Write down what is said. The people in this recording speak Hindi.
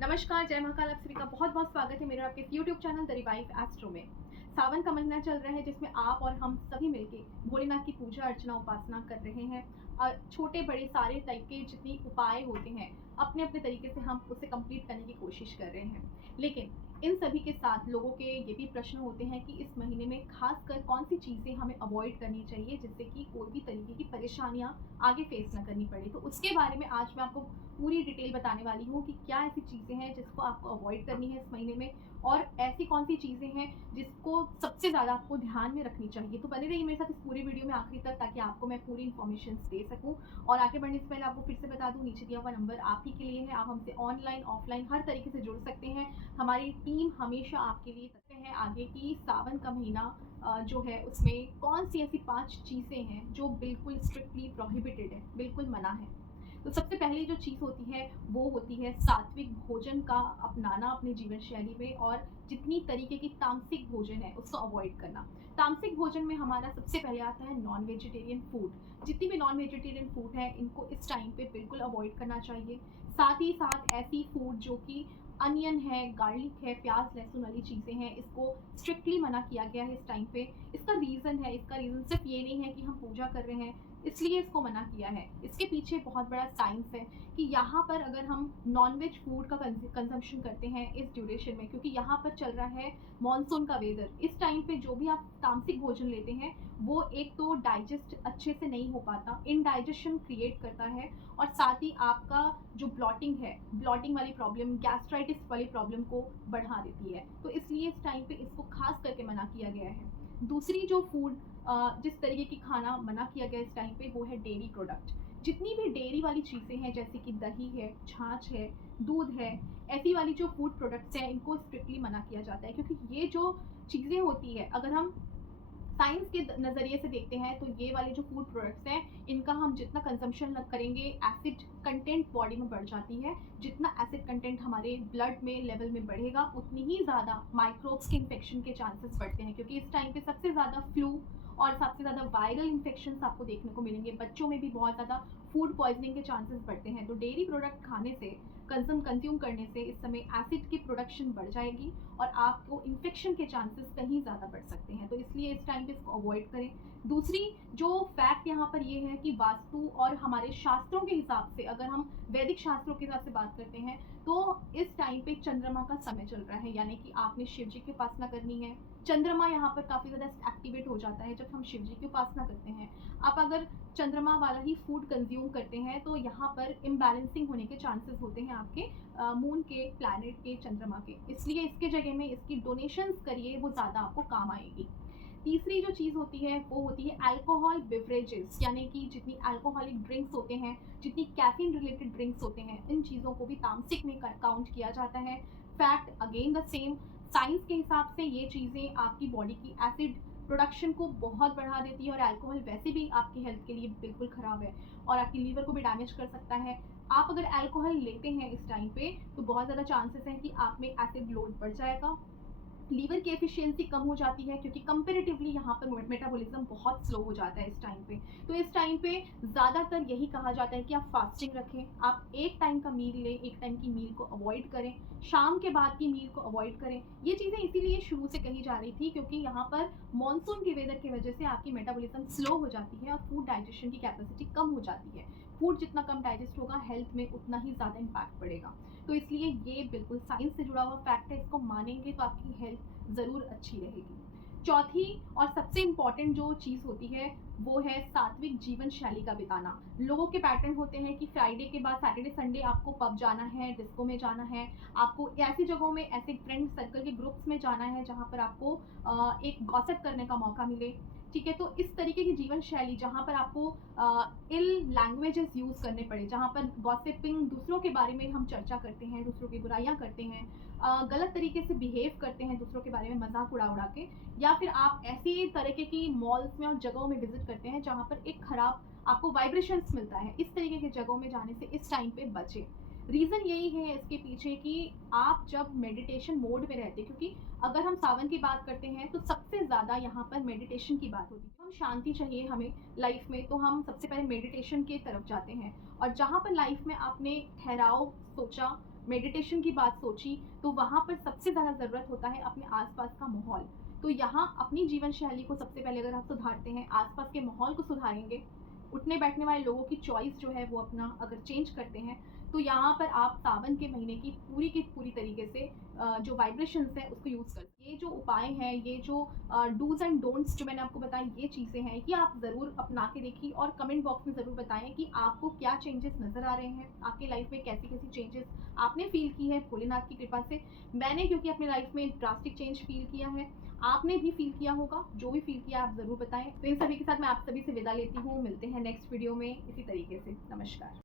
नमस्कार, जय महाकाल। आप सभी का बहुत बहुत स्वागत है मेरे आपके YouTube channel the revive astro में। सावन का महीना चल रहा है जिसमें आप और हम सभी मिलके भोलेनाथ की पूजा अर्चना उपासना कर रहे हैं और छोटे बड़े सारे टाइप के जितनी उपाय होते हैं अपने अपने तरीके से हम उसे कंप्लीट करने की कोशिश कर रहे हैं। लेकिन इन सभी के साथ लोगों के ये भी प्रश्न होते हैं कि इस महीने में खासकर कौन सी चीज़ें हमें अवॉइड करनी चाहिए जिससे कि कोई भी तरीके की परेशानियां आगे फेस ना करनी पड़े। तो उसके बारे में आज मैं आपको पूरी डिटेल बताने वाली हूँ कि क्या ऐसी चीज़ें हैं जिसको आपको अवॉइड करनी है इस महीने में और ऐसी कौन सी चीज़ें हैं जिसको सबसे ज़्यादा आपको ध्यान में रखनी चाहिए। तो बने रहिए मेरे साथ इस पूरी वीडियो में आखिरी तक ताकि आपको मैं पूरी इन्फॉर्मेशन दे सकूँ। और आगे बढ़ने से पहले आपको फिर से बता दूँ, नीचे दिया हुआ नंबर आप ही के लिए है। आप हमसे ऑनलाइन ऑफलाइन हर तरीके से जुड़ सकते हैं। हमारी टीम हमेशा आपके लिए करते हैं आगे की सावन का महीना जो है उसमें कौन सी ऐसी 5 चीज़ें हैं जो बिल्कुल स्ट्रिक्टली प्रोहिबिटेड है, बिल्कुल मना है। तो सबसे पहली जो चीज़ होती है वो होती है सात्विक भोजन का अपनाना अपने जीवन शैली में और जितनी तरीके की तामसिक भोजन है उसको अवॉइड करना। तामसिक भोजन में हमारा सबसे पहले आता है नॉन वेजिटेरियन फूड। जितनी भी नॉन वेजिटेरियन फूड है इनको इस टाइम पे बिल्कुल अवॉइड करना चाहिए। साथ ही साथ ऐसी फूड जो कि अनियन है, गार्लिक है, प्याज लहसुन वाली चीज़ें हैं, इसको स्ट्रिक्टली मना किया गया है इस टाइम पे। इसका रीज़न सिर्फ ये नहीं है कि हम पूजा कर रहे हैं इसलिए इसको मना किया है। इसके पीछे बहुत बड़ा साइंस है कि यहाँ पर अगर हम नॉनवेज फूड का कंजम्पशन करते हैं इस ड्यूरेशन में, क्योंकि यहाँ पर चल रहा है मॉनसून का वेदर, इस टाइम पे जो भी आप तामसिक भोजन लेते हैं वो एक तो डाइजेस्ट अच्छे से नहीं हो पाता, इनडाइजेशन क्रिएट करता है और साथ ही आपका जो ब्लॉटिंग है, ब्लॉटिंग वाली प्रॉब्लम, गैस्ट्राइटिस वाली प्रॉब्लम को बढ़ा देती है। तो इसलिए इस टाइम पे इसको खास करके मना किया गया है। दूसरी जो फूड जिस तरीके की खाना मना किया गया इस टाइम पे वो है डेयरी प्रोडक्ट। जितनी भी डेयरी वाली चीज़ें हैं जैसे कि दही है, छाछ है, दूध है, ऐसी वाली जो फूड प्रोडक्ट्स हैं इनको स्ट्रिक्टली मना किया जाता है, क्योंकि ये जो चीज़ें होती है अगर हम साइंस के नज़रिए से देखते हैं तो ये वाले जो फूड प्रोडक्ट्स हैं इनका हम जितना कंजम्पशन करेंगे एसिड कंटेंट बॉडी में बढ़ जाती है। जितना एसिड कंटेंट हमारे ब्लड में लेवल में बढ़ेगा उतनी ही ज़्यादा माइक्रोब्स के इन्फेक्शन के चांसेस बढ़ते हैं, क्योंकि इस टाइम पे सबसे ज़्यादा फ्लू और सबसे ज़्यादा वायरल इन्फेक्शन आपको देखने को मिलेंगे। बच्चों में भी बहुत ज़्यादा फूड पॉइजनिंग के चांसेस बढ़ते हैं। तो डेयरी प्रोडक्ट खाने से, कंज्यूम करने से इस समय एसिड की प्रोडक्शन बढ़ जाएगी और आपको इन्फेक्शन के चांसेस कहीं ज़्यादा बढ़ सकते हैं। तो इसलिए इस टाइम पे इसको अवॉइड करें। दूसरी जो फैक्ट यहाँ पर ये है कि वास्तु और हमारे शास्त्रों के हिसाब से, अगर हम वैदिक शास्त्रों के हिसाब से बात करते हैं तो इस टाइम पे चंद्रमा का समय चल रहा है, यानी कि आपने शिव जी की उपासना करनी है। चंद्रमा यहाँ पर काफ़ी ज़्यादा एक्टिवेट हो जाता है जब हम शिव जी की उपासना करते हैं। आप अगर चंद्रमा वाला ही फूड कंज्यूम करते हैं तो यहाँ पर इम्बैलेंसिंग होने के चांसेस होते हैं आपके मून के, प्लैनेट के, चंद्रमा के। इसलिए इसके जगह में इसकी डोनेशंस करिए, वो ज़्यादा आपको काम आएगी। तीसरी जो चीज़ होती है वो होती है अल्कोहल बेवरेजेस, यानी कि जितनी अल्कोहलिक ड्रिंक्स होते हैं, जितनी कैफीन रिलेटेड ड्रिंक्स होते हैं, इन चीज़ों को भी तामसिक में काउंट किया जाता है। Fact again the same, science के हिसाब से ये चीज़ें आपकी बॉडी की एसिड प्रोडक्शन को बहुत बढ़ा देती है और अल्कोहल वैसे भी आपकी हेल्थ के लिए बिल्कुल ख़राब है और आपकी लीवर को भी डैमेज कर सकता है। आप अगर अल्कोहल लेते हैं इस टाइम पे तो बहुत ज़्यादा चांसेस हैं कि आप में एसिड लोड बढ़ जाएगा, लीवर की एफिशिएंसी कम हो जाती है, क्योंकि कंपेरेटिवली यहाँ पर मेटाबॉलिज्म बहुत स्लो हो जाता है इस टाइम पे। तो इस टाइम पे ज़्यादातर यही कहा जाता है कि आप फास्टिंग रखें, आप एक टाइम का मील लें, एक टाइम की मील को अवॉइड करें, शाम के बाद की मील को अवॉइड करें। ये चीज़ें इसीलिए शुरू से कही जा रही थी क्योंकि यहाँ पर मानसून के वेदर की वजह से आपकी मेटाबॉलिज्म स्लो हो जाती है और फूड डाइजेशन की कैपेसिटी कम हो जाती है। फूड जितना कम डाइजेस्ट होगा हेल्थ में उतना ही ज़्यादा इम्पैक्ट पड़ेगा। तो इसलिए ये बिल्कुल साइंस से जुड़ा हुआ फैक्ट है, इसको मानेंगे तो आपकी हेल्थ ज़रूर अच्छी रहेगी। चौथी और सबसे इम्पॉर्टेंट जो चीज़ होती है वो है सात्विक जीवन शैली का बिताना। लोगों के पैटर्न होते हैं कि फ्राइडे के बाद सैटरडे संडे आपको पब जाना है, डिस्को में जाना है, आपको ऐसी जगहों में, ऐसे फ्रेंड सर्कल के ग्रुप्स में जाना है जहाँ पर आपको एक गॉसिप करने का मौका मिले। ठीक है, तो इस तरीके की जीवन शैली जहाँ पर आपको इल लैंग्वेजेस यूज़ करने पड़े, जहाँ पर गॉसिपिंग, दूसरों के बारे में हम चर्चा करते हैं, दूसरों की बुराइयाँ करते हैं, गलत तरीके से बिहेव करते हैं दूसरों के बारे में मजाक उड़ा उड़ा के, या फिर आप ऐसी तरीके की मॉल्स में और जगहों में विजिट करते हैं जहाँ पर एक खराब आपको वाइब्रेशंस मिलता है, इस तरीके की जगहों में जाने से इस टाइम पे बचें। रीज़न यही है इसके पीछे कि आप जब मेडिटेशन मोड में रहते हैं, क्योंकि अगर हम सावन की बात करते हैं तो सबसे ज़्यादा यहाँ पर मेडिटेशन की बात होती है। हम शांति चाहिए हमें लाइफ में तो हम सबसे पहले मेडिटेशन की तरफ जाते हैं, और जहाँ पर लाइफ में आपने ठहराव सोचा, मेडिटेशन की बात सोची, तो वहाँ पर सबसे ज़्यादा ज़रूरत होता है अपने आसपास का माहौल। तो यहाँ अपनी जीवन शैली को सबसे पहले अगर आप सुधारते हैं, आसपास के माहौल को सुधारेंगे, उठने बैठने वाले लोगों की चॉइस जो है वो अपना अगर चेंज करते हैं, तो यहाँ पर आप सावन के महीने की पूरी तरीके से जो वाइब्रेशंस है उसको यूज़ कर, ये जो उपाय हैं, ये जो डूज़ एंड डोंट्स जो मैंने आपको बताई, ये चीज़ें हैं, ये आप ज़रूर अपना के देखिए और कमेंट बॉक्स में ज़रूर बताएं कि आपको क्या चेंजेस नज़र आ रहे हैं, आपकी लाइफ में कैसी-कैसी चेंजेस आपने फ़ील की है भोलेनाथ की कृपा से। मैंने क्योंकि अपनी लाइफ में ड्रास्टिक चेंज फ़ील किया है, आपने भी फ़ील किया होगा, जो भी फ़ील किया आप ज़रूर बताएँ। तो इन सभी के साथ मैं आप सभी से विदा लेती हूँ, मिलते हैं नेक्स्ट वीडियो में इसी तरीके से। नमस्कार।